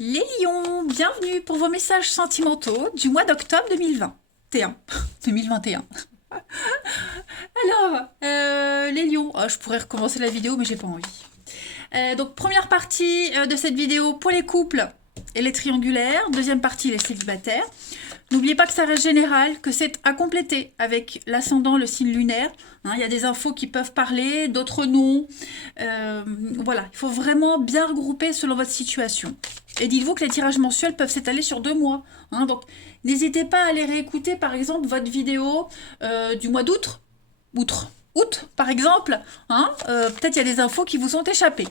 Les lions, bienvenue pour vos messages sentimentaux du mois d'octobre 2021. 2021. Alors, les lions, oh, je pourrais recommencer la vidéo mais j'ai pas envie. Donc première partie de cette vidéo pour les couples et les triangulaires, deuxième partie les célibataires. N'oubliez pas que ça reste général, que c'est à compléter avec l'ascendant, le signe lunaire. Hein, il y a des infos qui peuvent parler, d'autres non. Voilà, il faut vraiment bien regrouper selon votre situation. Et dites-vous que les tirages mensuels peuvent s'étaler sur 2 mois. Hein, donc n'hésitez pas à aller réécouter par exemple votre vidéo du mois d'août. Août, par exemple. Hein, peut-être il y a des infos qui vous ont échappé.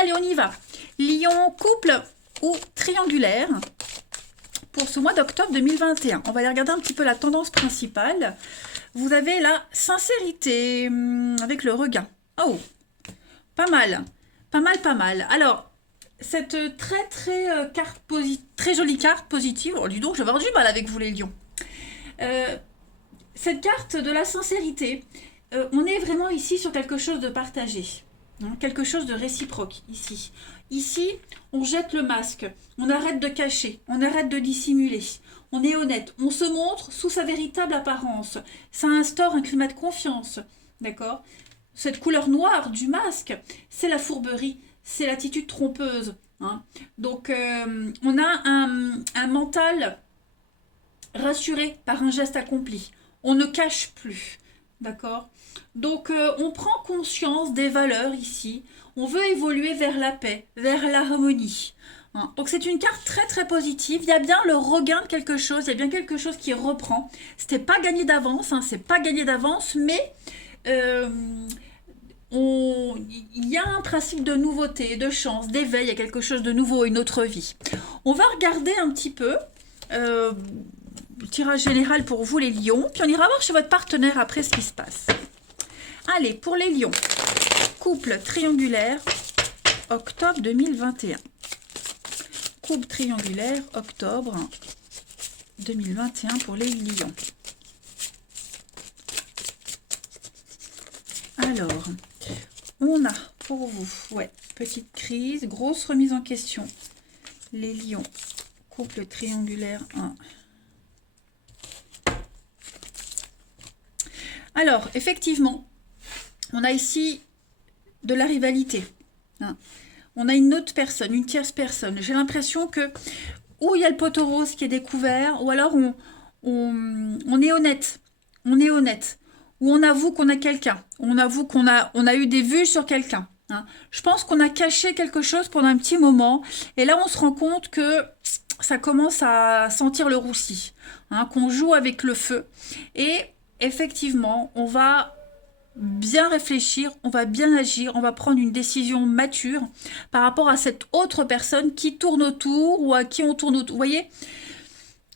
Allez, on y va. Lion, couple ou triangulaire pour ce mois d'octobre 2021. On va aller regarder un petit peu la tendance principale. Vous avez la sincérité avec le regain. Oh, pas mal. Pas mal, pas mal. Alors, cette très jolie carte positive, oh, dis donc, je vais avoir du mal avec vous les lions. Cette carte de la sincérité, on est vraiment ici sur quelque chose de partagé. Hein, quelque chose de réciproque ici. Ici, on jette le masque, on arrête de cacher, on arrête de dissimuler, on est honnête, on se montre sous sa véritable apparence. Ça instaure un climat de confiance, d'accord? Cette couleur noire du masque, c'est la fourberie, c'est l'attitude trompeuse. Hein. Donc, on a un mental rassuré par un geste accompli. On ne cache plus, d'accord? Donc, on prend conscience des valeurs ici. On veut évoluer vers la paix, vers l'harmonie. Hein. Donc, c'est une carte très très positive. Il y a bien le regain de quelque chose, il y a bien quelque chose qui reprend. C'était pas gagné d'avance, hein, c'est pas gagné d'avance, mais euh, il y a un principe de nouveauté, de chance, d'éveil, il y a quelque chose de nouveau, une autre vie. On va regarder un petit peu le tirage général pour vous les lions, puis on ira voir chez votre partenaire après ce qui se passe. Allez, pour les lions, couple triangulaire, octobre 2021. Couple triangulaire, octobre 2021 pour les lions. Alors, on a pour vous, ouais, petite crise, grosse remise en question. Les lions, couple triangulaire 1. Alors, effectivement, on a ici de la rivalité. Hein. On a une autre personne, une tierce personne. J'ai l'impression que, ou il y a le poteau rose qui est découvert, ou alors on est honnête. On est honnête. Ou on avoue qu'on a quelqu'un. On avoue qu'on a eu des vues sur quelqu'un. Hein. Je pense qu'on a caché quelque chose pendant un petit moment. Et là, on se rend compte que ça commence à sentir le roussi. Hein, qu'on joue avec le feu. Et effectivement, on va bien réfléchir, on va bien agir, on va prendre une décision mature par rapport à cette autre personne qui tourne autour ou à qui on tourne autour. Vous voyez,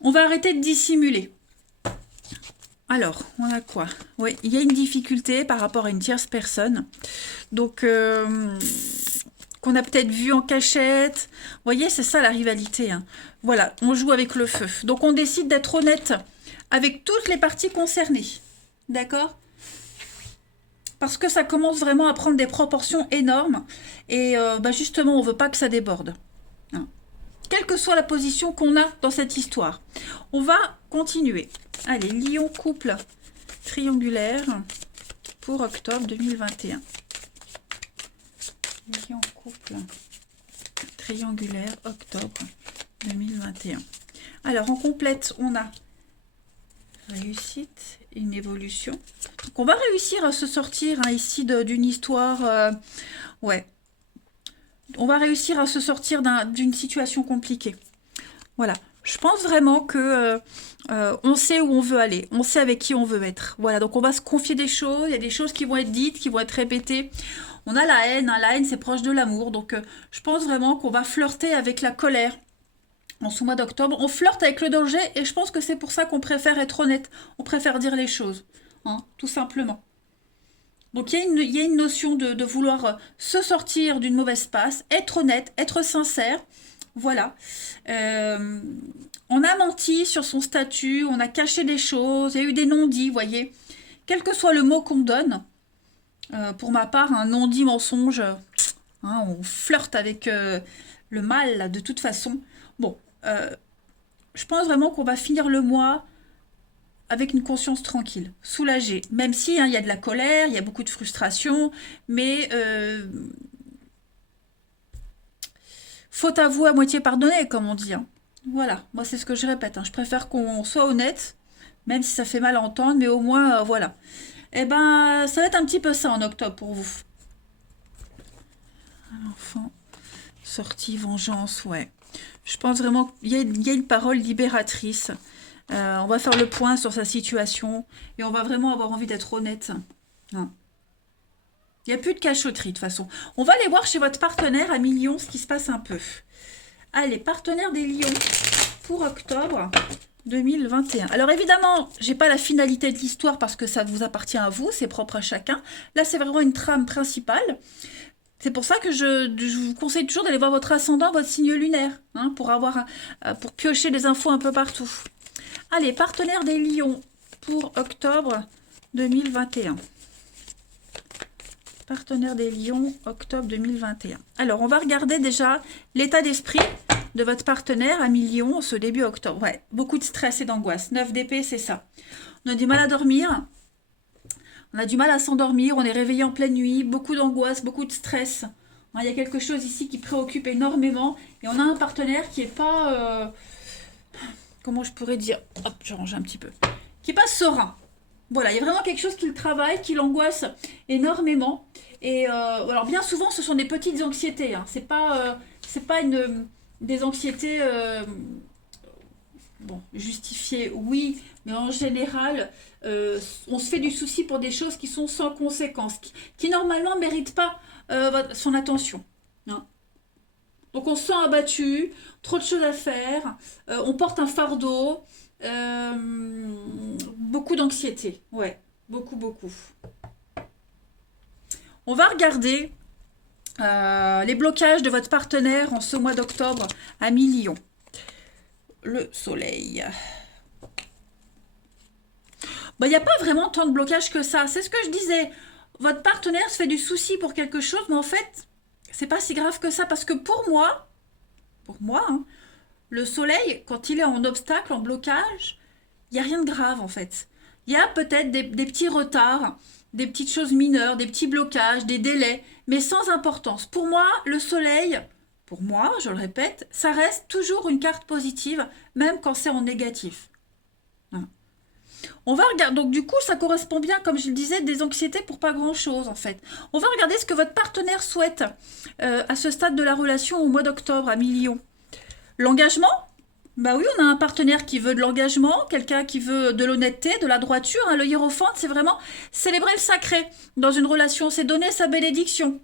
on va arrêter de dissimuler. Alors, on a quoi? Oui, il y a une difficulté par rapport à une tierce personne. Donc, qu'on a peut-être vu en cachette. Vous voyez, c'est ça la rivalité. Hein. Voilà, on joue avec le feu. Donc, on décide d'être honnête avec toutes les parties concernées. D'accord? Parce que ça commence vraiment à prendre des proportions énormes. Et justement, on ne veut pas que ça déborde. Hein. Quelle que soit la position qu'on a dans cette histoire. On va continuer. Allez, lion couple triangulaire pour octobre 2021. Lion couple triangulaire octobre 2021. Alors, en complète, on a réussite, une évolution. Donc on va réussir à se sortir hein, ici d'une histoire. Ouais. On va réussir à se sortir d'une situation compliquée. Voilà. Je pense vraiment que on sait où on veut aller. On sait avec qui on veut être. Voilà. Donc on va se confier des choses. Il y a des choses qui vont être dites, qui vont être répétées. On a la haine. Hein, la haine, c'est proche de l'amour. Donc je pense vraiment qu'on va flirter avec la colère. En ce mois d'octobre, on flirte avec le danger et je pense que c'est pour ça qu'on préfère être honnête, on préfère dire les choses, hein, tout simplement. Donc il y a une notion de vouloir se sortir d'une mauvaise passe, être honnête, être sincère, voilà. On a menti sur son statut, on a caché des choses, il y a eu des non-dits, vous voyez. Quel que soit le mot qu'on donne, pour ma part, un non-dit mensonge, hein, on flirte avec le mal, là, de toute façon. Bon, je pense vraiment qu'on va finir le mois avec une conscience tranquille, soulagée. Même si hein, il y a de la colère, il y a beaucoup de frustration, mais faute avouée à moitié pardonnée, comme on dit. Hein. Voilà, moi c'est ce que je répète. Hein. Je préfère qu'on soit honnête, même si ça fait mal à entendre, mais au moins, voilà. Eh ben, ça va être un petit peu ça en octobre pour vous. L'enfant, sortie, vengeance, ouais. Je pense vraiment qu'il y a une parole libératrice. On va faire le point sur sa situation et on va vraiment avoir envie d'être honnête. Hein. Il n'y a plus de cachotterie de toute façon. On va aller voir chez votre partenaire à Lion ce qui se passe un peu. Allez, partenaire des Lions pour octobre 2021. Alors évidemment, j'ai pas la finalité de l'histoire parce que ça vous appartient à vous, c'est propre à chacun. Là, c'est vraiment une trame principale. C'est pour ça que je vous conseille toujours d'aller voir votre ascendant, votre signe lunaire, hein, pour piocher des infos un peu partout. Allez, partenaire des Lions pour octobre 2021. Partenaire des Lions, octobre 2021. Alors, on va regarder déjà l'état d'esprit de votre partenaire à Lion ce début octobre. Ouais, beaucoup de stress et d'angoisse. 9 d'épée, c'est ça. On a du mal à dormir. On a du mal à s'endormir. On est réveillé en pleine nuit. Beaucoup d'angoisse, beaucoup de stress. Il y a quelque chose ici qui préoccupe énormément. Et on a un partenaire qui n'est pas... comment je pourrais dire? Hop, je range un petit peu. Qui n'est pas serein. Voilà, il y a vraiment quelque chose qui le travaille, qui l'angoisse énormément. Et alors bien souvent, ce sont des petites anxiétés. Hein. C'est pas des anxiétés bon, justifiées, oui, mais en général, on se fait du souci pour des choses qui sont sans conséquence, qui normalement ne méritent pas son attention. Hein. Donc on se sent abattu, trop de choses à faire, on porte un fardeau. Beaucoup d'anxiété, ouais, beaucoup. On va regarder les blocages de votre partenaire en ce mois d'octobre à Lion. Le soleil. Il n'y a pas vraiment tant de blocages que ça. C'est ce que je disais. Votre partenaire se fait du souci pour quelque chose, mais en fait, c'est pas si grave que ça. Parce que pour moi, hein, le soleil, quand il est en obstacle, en blocage, il n'y a rien de grave en fait. Il y a peut-être des petits retards, des petites choses mineures, des petits blocages, des délais, mais sans importance. Pour moi, le soleil, pour moi, je le répète, ça reste toujours une carte positive, même quand c'est en négatif. Voilà. On va regarder, donc du coup, ça correspond bien, comme je le disais, des anxiétés pour pas grand-chose en fait. On va regarder ce que votre partenaire souhaite à ce stade de la relation au mois d'octobre à Lion. L'engagement? Bah oui, on a un partenaire qui veut de l'engagement, quelqu'un qui veut de l'honnêteté, de la droiture. Hein. Le hiérophante, c'est vraiment célébrer le sacré dans une relation, c'est donner sa bénédiction.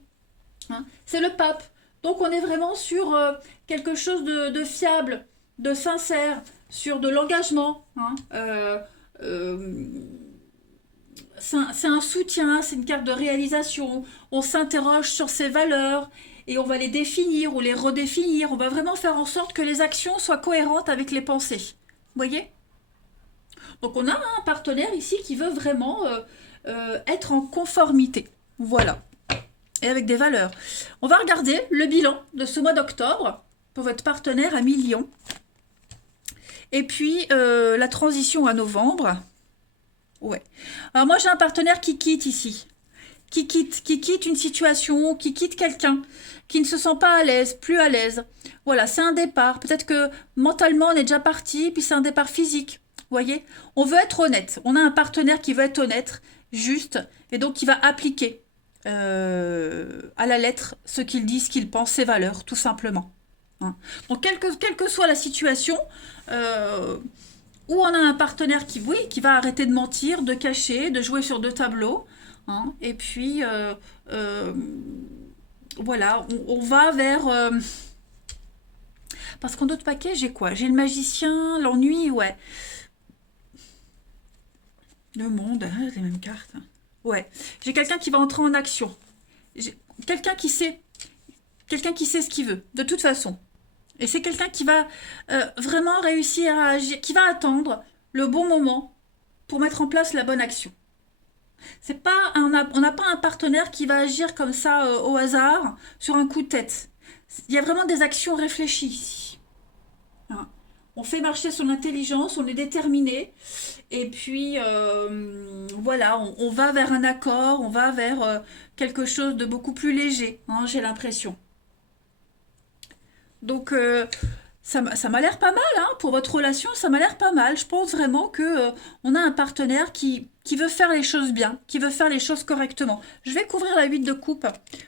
Hein. C'est le pape. Donc on est vraiment sur quelque chose de fiable, de sincère, sur de l'engagement. Hein. C'est un soutien, c'est une carte de réalisation. On s'interroge sur ses valeurs. Et on va les définir ou les redéfinir. On va vraiment faire en sorte que les actions soient cohérentes avec les pensées. Vous voyez? Donc on a un partenaire ici qui veut vraiment être en conformité. Voilà. Et avec des valeurs. On va regarder le bilan de ce mois d'octobre pour votre partenaire à Lion. Et puis la transition à novembre. Ouais. Alors moi j'ai un partenaire qui quitte ici. Qui quitte une situation, qui quitte quelqu'un, qui ne se sent pas à l'aise, plus à l'aise. Voilà, c'est un départ. Peut-être que mentalement, on est déjà parti, puis c'est un départ physique. Vous voyez? On veut être honnête. On a un partenaire qui veut être honnête, juste, et donc qui va appliquer à la lettre ce qu'il dit, ce qu'il pense, ses valeurs, tout simplement. Hein. Donc, quelle que soit la situation, où on a un partenaire qui va arrêter de mentir, de cacher, de jouer sur deux tableaux. Hein, et puis, voilà, on va vers... parce qu'en d'autres paquets, j'ai quoi? J'ai le magicien, l'ennui, ouais. Le monde, les mêmes cartes. Ouais, j'ai quelqu'un qui va entrer en action. Quelqu'un qui sait ce qu'il veut, de toute façon. Et c'est quelqu'un qui va vraiment réussir à agir, qui va attendre le bon moment pour mettre en place la bonne action. C'est pas on n'a pas un partenaire qui va agir comme ça au hasard sur un coup de tête. Il y a vraiment des actions réfléchies ici. Hein. On fait marcher son intelligence, on est déterminé. Et puis, voilà, on va vers un accord, on va vers quelque chose de beaucoup plus léger, hein, j'ai l'impression. Donc, ça m'a l'air pas mal, hein, pour votre relation, ça m'a l'air pas mal. Je pense vraiment que on a un partenaire qui veut faire les choses bien, qui veut faire les choses correctement. Je vais couvrir la 8 de coupe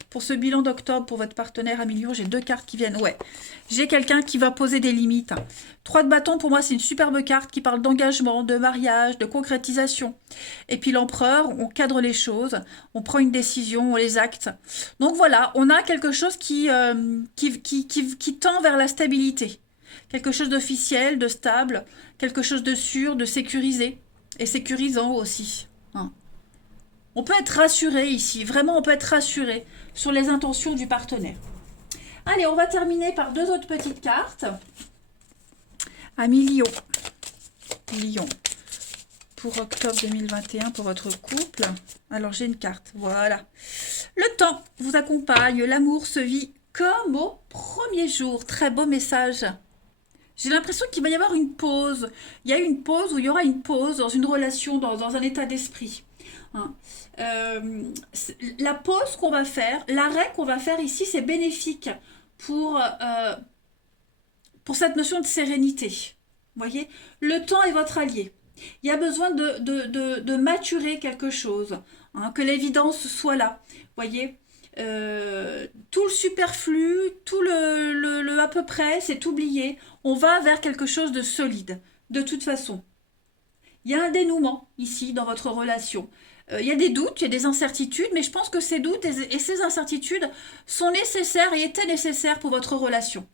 pour ce bilan d'octobre pour votre partenaire à million. J'ai 2 cartes qui viennent. Ouais, j'ai quelqu'un qui va poser des limites. 3 de bâton, pour moi, c'est une superbe carte qui parle d'engagement, de mariage, de concrétisation. Et puis l'empereur, on cadre les choses, on prend une décision, on les acte. Donc voilà, on a quelque chose qui tend vers la stabilité. Quelque chose d'officiel, de stable, quelque chose de sûr, de sécurisé et sécurisant aussi. Hein. On peut être rassuré ici, vraiment on peut être rassuré sur les intentions du partenaire. Allez, on va terminer par 2 autres petites cartes. Amis Lion. Lion. Pour octobre 2021 pour votre couple. Alors j'ai une carte, voilà. Le temps vous accompagne, l'amour se vit comme au premier jour. Très beau message. J'ai l'impression qu'il va y avoir une pause. Il y a une pause ou il y aura une pause dans une relation, dans un état d'esprit. Hein. La pause qu'on va faire, l'arrêt qu'on va faire ici, c'est bénéfique pour cette notion de sérénité. Vous voyez, le temps est votre allié. Il y a besoin de maturer quelque chose, hein, que l'évidence soit là. Vous voyez, tout le superflu, tout le à peu près, c'est oublié. On va vers quelque chose de solide, de toute façon. Il y a un dénouement ici dans votre relation. Il y a des doutes, il y a des incertitudes, mais je pense que ces doutes et ces incertitudes sont nécessaires et étaient nécessaires pour votre relation.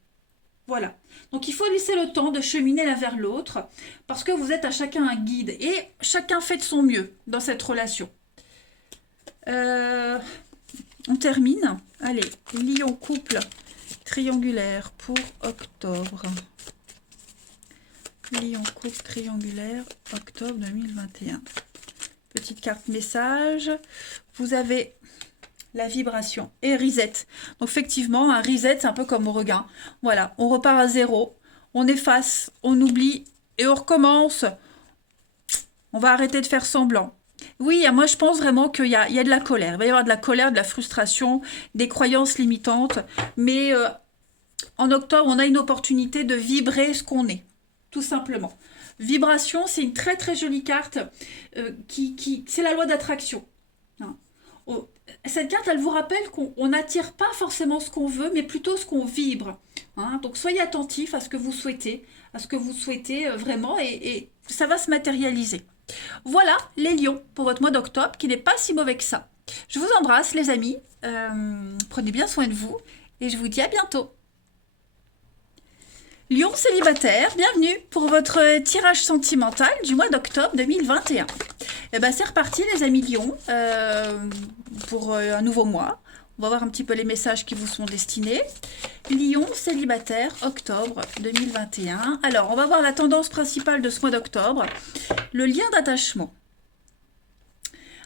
Voilà. Donc il faut laisser le temps de cheminer l'un vers l'autre parce que vous êtes à chacun un guide et chacun fait de son mieux dans cette relation. On termine. Allez, Lion couple triangulaire pour octobre. Lion couple triangulaire octobre 2021. Petite carte message. Vous avez la vibration et reset. Donc effectivement, un reset, c'est un peu comme au regain. Voilà, on repart à zéro, on efface, on oublie et on recommence. On va arrêter de faire semblant. Oui, moi je pense vraiment qu'il y a de la colère. Il va y avoir de la colère, de la frustration, des croyances limitantes. Mais en octobre, on a une opportunité de vibrer ce qu'on est, tout simplement. Vibration, c'est une très très jolie carte. C'est la loi d'attraction. Hein. Cette carte, elle vous rappelle qu'on n'attire pas forcément ce qu'on veut, mais plutôt ce qu'on vibre. Hein. Donc soyez attentifs à ce que vous souhaitez, vraiment, et ça va se matérialiser. Voilà les lions pour votre mois d'octobre, qui n'est pas si mauvais que ça. Je vous embrasse les amis, prenez bien soin de vous, et je vous dis à bientôt. Lion célibataire, bienvenue pour votre tirage sentimental du mois d'octobre 2021. Et ben c'est reparti les amis Lion pour un nouveau mois. On va voir un petit peu les messages qui vous sont destinés. Lion célibataire, octobre 2021. Alors, on va voir la tendance principale de ce mois d'octobre. Le lien d'attachement.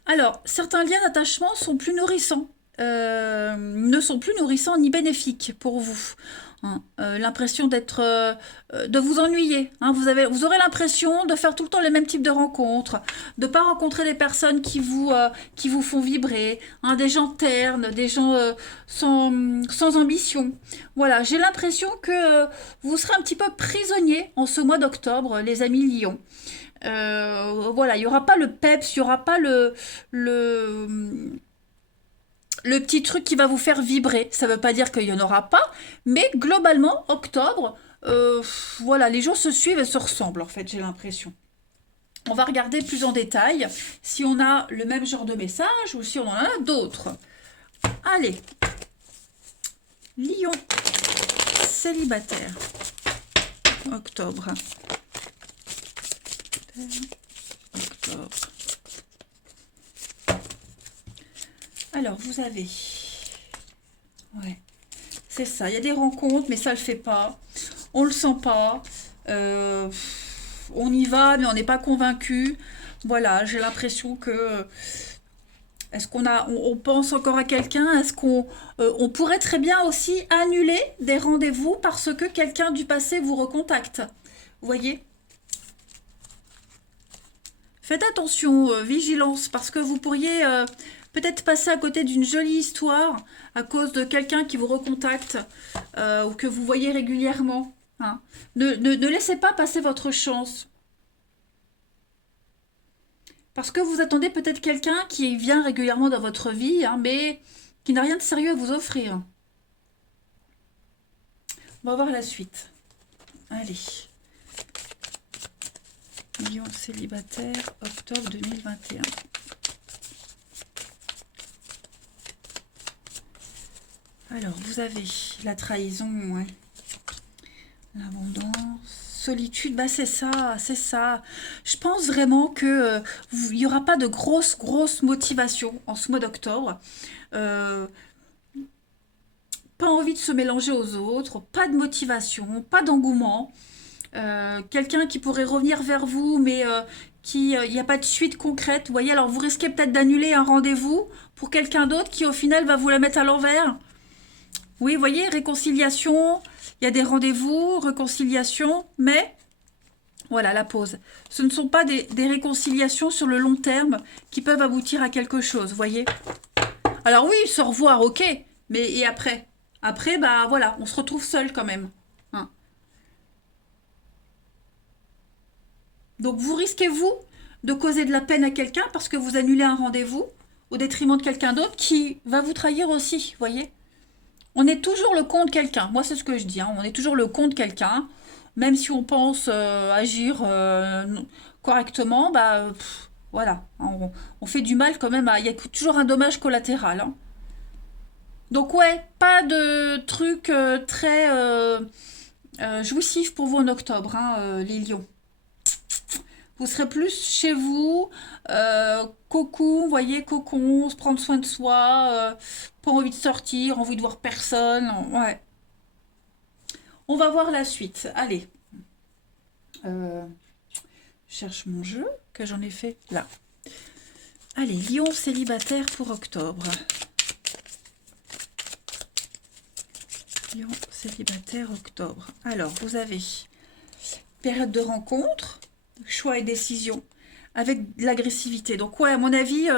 Alors, certains liens d'attachement sont plus nourrissants. Ne sont plus nourrissants ni bénéfiques pour vous. Hein, l'impression de vous ennuyer. Hein, vous aurez l'impression de faire tout le temps les mêmes types de rencontres, de ne pas rencontrer des personnes qui vous font vibrer, hein, des gens ternes, des gens sans ambition. Voilà, j'ai l'impression que vous serez un petit peu prisonnier en ce mois d'octobre, les amis Lions. Voilà, il n'y aura pas le peps, il n'y aura pas le petit truc qui va vous faire vibrer. Ça ne veut pas dire qu'il n'y en aura pas, mais globalement, octobre, voilà, les jours se suivent et se ressemblent, en fait, j'ai l'impression. On va regarder plus en détail si on a le même genre de message ou si on en a d'autres. Allez, Lion célibataire, octobre. Octobre. Alors, vous avez... Ouais, c'est ça. Il y a des rencontres, mais ça ne le fait pas. On ne le sent pas. On y va, mais on n'est pas convaincu. Voilà, j'ai l'impression que Est-ce on pense encore à quelqu'un? Est-ce on pourrait très bien aussi annuler des rendez-vous parce que quelqu'un du passé vous recontacte? Vous voyez? Faites attention, vigilance, parce que vous pourriez peut-être passer à côté d'une jolie histoire à cause de quelqu'un qui vous recontacte ou que vous voyez régulièrement. Hein. Ne laissez pas passer votre chance. Parce que vous attendez peut-être quelqu'un qui vient régulièrement dans votre vie, hein, mais qui n'a rien de sérieux à vous offrir. On va voir la suite. Allez. Lion célibataire, octobre 2021. Alors, vous avez la trahison, ouais. L'abondance, solitude, bah c'est ça, c'est ça. Je pense vraiment que il n'y aura pas de grosse motivation en ce mois d'octobre. Euh, pas envie de se mélanger aux autres, pas de motivation, pas d'engouement. Quelqu'un qui pourrait revenir vers vous, mais il n'y a pas de suite concrète. Vous voyez, alors vous risquez peut-être d'annuler un rendez-vous pour quelqu'un d'autre qui au final va vous la mettre à l'envers. Oui, vous voyez, réconciliation, il y a des rendez-vous, réconciliation, mais voilà, la pause. Ce ne sont pas des réconciliations sur le long terme qui peuvent aboutir à quelque chose, vous voyez. Alors oui, se revoir, ok, mais et après? Après, bah voilà, on se retrouve seul quand même. Hein. Donc vous risquez, vous, de causer de la peine à quelqu'un parce que vous annulez un rendez-vous au détriment de quelqu'un d'autre qui va vous trahir aussi, vous voyez. On est toujours le con de quelqu'un. Moi, c'est ce que je dis. Hein. On est toujours le con de quelqu'un. Même si on pense agir correctement, bah voilà. Hein, on fait du mal quand même. Il y a toujours un dommage collatéral. Hein. Donc ouais, pas de trucs très jouissifs pour vous en octobre, hein, les lions. Vous serez plus chez vous, cocon, vous voyez, cocon, se prendre soin de soi, pas envie de sortir, envie de voir personne. Ouais. On va voir la suite. Allez. Euh, je cherche mon jeu, que j'en ai fait là. Allez, Lion célibataire pour octobre. Lion célibataire octobre. Alors, vous avez période de rencontre, choix et décision, avec de l'agressivité. Donc, ouais, à mon avis,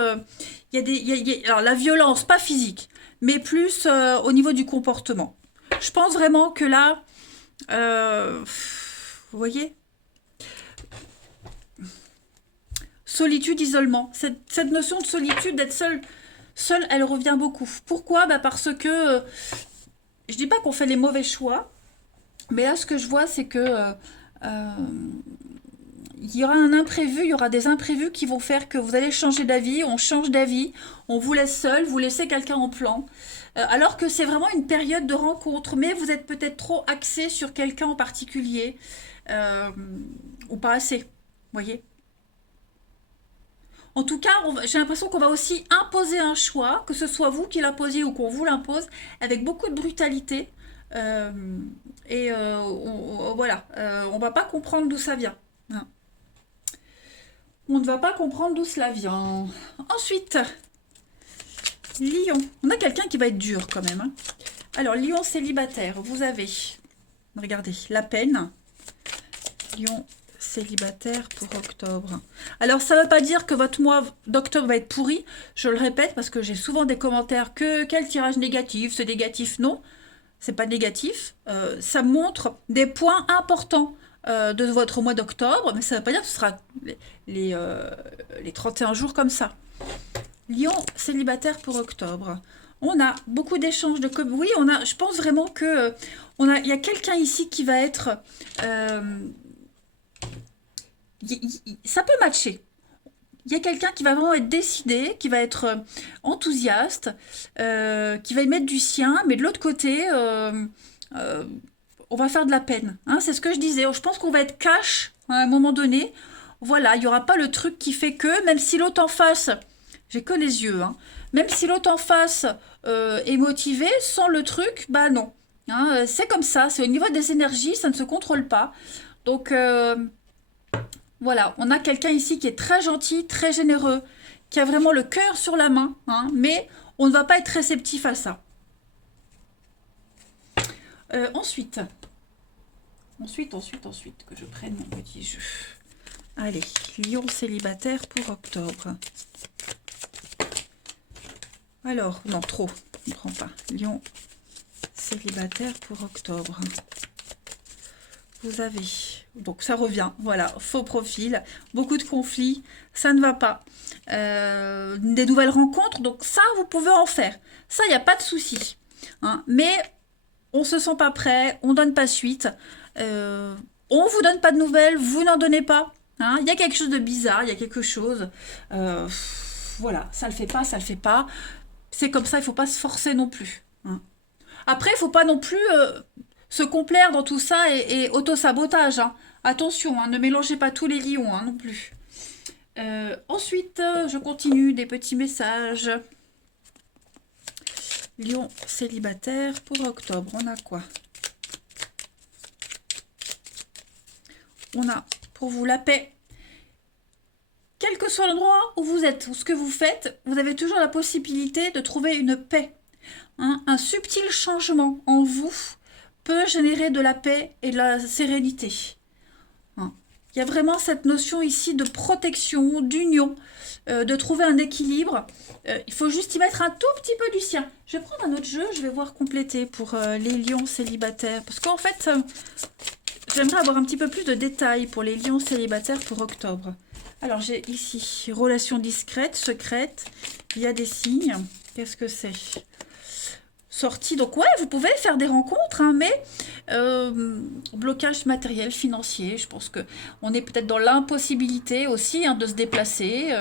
il y a alors, la violence, pas physique, mais plus au niveau du comportement. Je pense vraiment que là, vous voyez, solitude, isolement. Cette notion de solitude, d'être seul, elle revient beaucoup. Pourquoi? Bah parce que je dis pas qu'on fait les mauvais choix, mais là, ce que je vois, c'est que euh, il y aura un imprévu, il y aura des imprévus qui vont faire que vous allez changer d'avis, on change d'avis, on vous laisse seul, vous laissez quelqu'un en plan. Alors que c'est vraiment une période de rencontre, mais vous êtes peut-être trop axé sur quelqu'un en particulier, euh, ou pas assez, vous voyez. En tout cas, j'ai l'impression qu'on va aussi imposer un choix, que ce soit vous qui l'imposiez ou qu'on vous l'impose, avec beaucoup de brutalité. Euh, et voilà, on va pas comprendre d'où ça vient. Hein. On ne va pas comprendre d'où cela vient. Ensuite, Lion. On a quelqu'un qui va être dur quand même. Hein. Alors, Lion célibataire, vous avez, regardez, la peine. Lion célibataire pour octobre. Alors, ça ne veut pas dire que votre mois d'octobre va être pourri. Je le répète parce que j'ai souvent des commentaires que quel tirage négatif, c'est négatif. Non, c'est pas négatif. Ça montre des points importants de votre mois d'octobre, mais ça ne veut pas dire que ce sera les 31 jours comme ça. Lion célibataire pour octobre. On a beaucoup d'échanges de oui, je pense vraiment que il y a quelqu'un ici qui va être ça peut matcher. Il y a quelqu'un qui va vraiment être décidé, qui va être enthousiaste, qui va y mettre du sien, mais de l'autre côté, euh, on va faire de la peine. Hein, c'est ce que je disais. Je pense qu'on va être cash à un moment donné. Voilà, il n'y aura pas le truc qui fait que, même si l'autre en face, j'ai que les yeux, hein, même si l'autre en face est motivé, sans le truc, bah non. Hein, c'est comme ça, c'est au niveau des énergies, ça ne se contrôle pas. Donc, voilà, on a quelqu'un ici qui est très gentil, très généreux, qui a vraiment le cœur sur la main, hein, mais on ne va pas être réceptif à ça. Ensuite, que je prenne mon petit jeu. Allez, lion célibataire pour octobre. Alors, non, trop, on ne prend pas. Lion célibataire pour octobre. Vous avez, donc ça revient, voilà, faux profil, beaucoup de conflits, ça ne va pas. Des nouvelles rencontres, donc ça, vous pouvez en faire. Ça, il n'y a pas de souci. Hein, mais on ne se sent pas prêt, on ne donne pas suite. On ne vous donne pas de nouvelles, vous n'en donnez pas. Hein, il y a quelque chose de bizarre, il y a quelque chose... voilà, ça le fait pas, ça le fait pas. C'est comme ça, il ne faut pas se forcer non plus. Hein. Après, il ne faut pas non plus se complaire dans tout ça et auto-sabotage. Hein. Attention, hein, ne mélangez pas tous les lions hein, non plus. Ensuite, je continue des petits messages. Lion célibataire pour octobre, on a quoi? On a pour vous la paix. Quel que soit l'endroit où vous êtes ou ce que vous faites, vous avez toujours la possibilité de trouver une paix. Hein, un subtil changement en vous peut générer de la paix et de la sérénité. Hein. Il y a vraiment cette notion ici de protection, d'union, de trouver un équilibre. Il faut juste y mettre un tout petit peu du sien. Je vais prendre un autre jeu, je vais voir compléter pour les lions célibataires. Parce qu'en fait, j'aimerais avoir un petit peu plus de détails pour les lions célibataires pour octobre. Alors, j'ai ici relations discrètes, secrètes. Il y a des signes. Qu'est-ce que c'est? Sortie. Donc, ouais, vous pouvez faire des rencontres, hein, mais blocage matériel, financier. Je pense qu'on est peut-être dans l'impossibilité aussi hein, de se déplacer.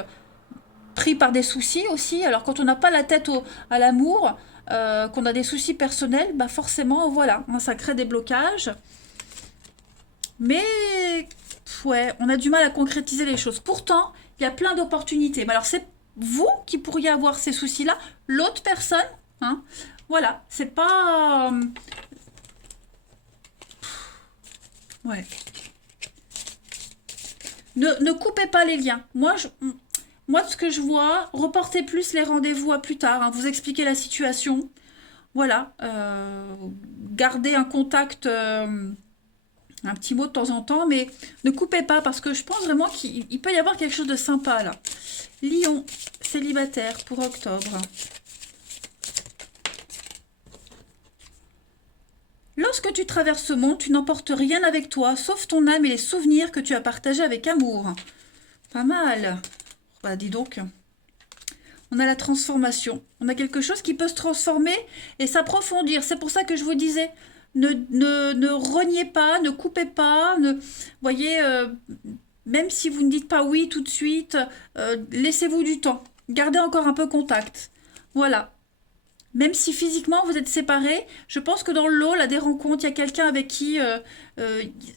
Pris par des soucis aussi. Alors, quand on n'a pas la tête à l'amour, qu'on a des soucis personnels, bah forcément, voilà, hein, ça crée des blocages. Mais... ouais, on a du mal à concrétiser les choses. Pourtant, il y a plein d'opportunités. Mais alors, c'est vous qui pourriez avoir ces soucis-là. L'autre personne, hein, voilà, c'est pas... ouais. Ne coupez pas les liens. Moi, ce que je vois, reportez plus les rendez-vous à plus tard. Hein, vous expliquez la situation. Voilà. Gardez un contact... un petit mot de temps en temps, mais ne coupez pas parce que je pense vraiment qu'il peut y avoir quelque chose de sympa là. Lion, célibataire pour octobre. Lorsque tu traverses ce monde, tu n'emportes rien avec toi, sauf ton âme et les souvenirs que tu as partagés avec amour. Pas mal. Bah dis donc. On a la transformation. On a quelque chose qui peut se transformer et s'approfondir. C'est pour ça que je vous disais... Ne reniez pas, ne coupez pas, voyez, même si vous ne dites pas oui tout de suite, laissez-vous du temps. Gardez encore un peu contact. Voilà. Même si physiquement vous êtes séparés, je pense que dans le lot, là, des rencontres, il y a quelqu'un avec qui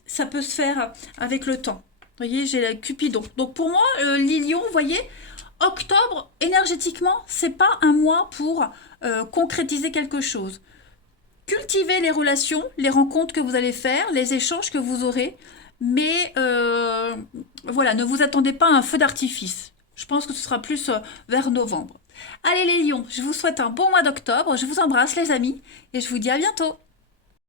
ça peut se faire avec le temps. Vous voyez, j'ai la Cupidon. Donc pour moi, Lilion, vous voyez, octobre, énergétiquement, c'est pas un mois pour concrétiser quelque chose. Cultivez les relations, les rencontres que vous allez faire, les échanges que vous aurez, mais voilà, ne vous attendez pas à un feu d'artifice. Je pense que ce sera plus vers novembre. Allez les lions, je vous souhaite un bon mois d'octobre, je vous embrasse les amis, et je vous dis à bientôt.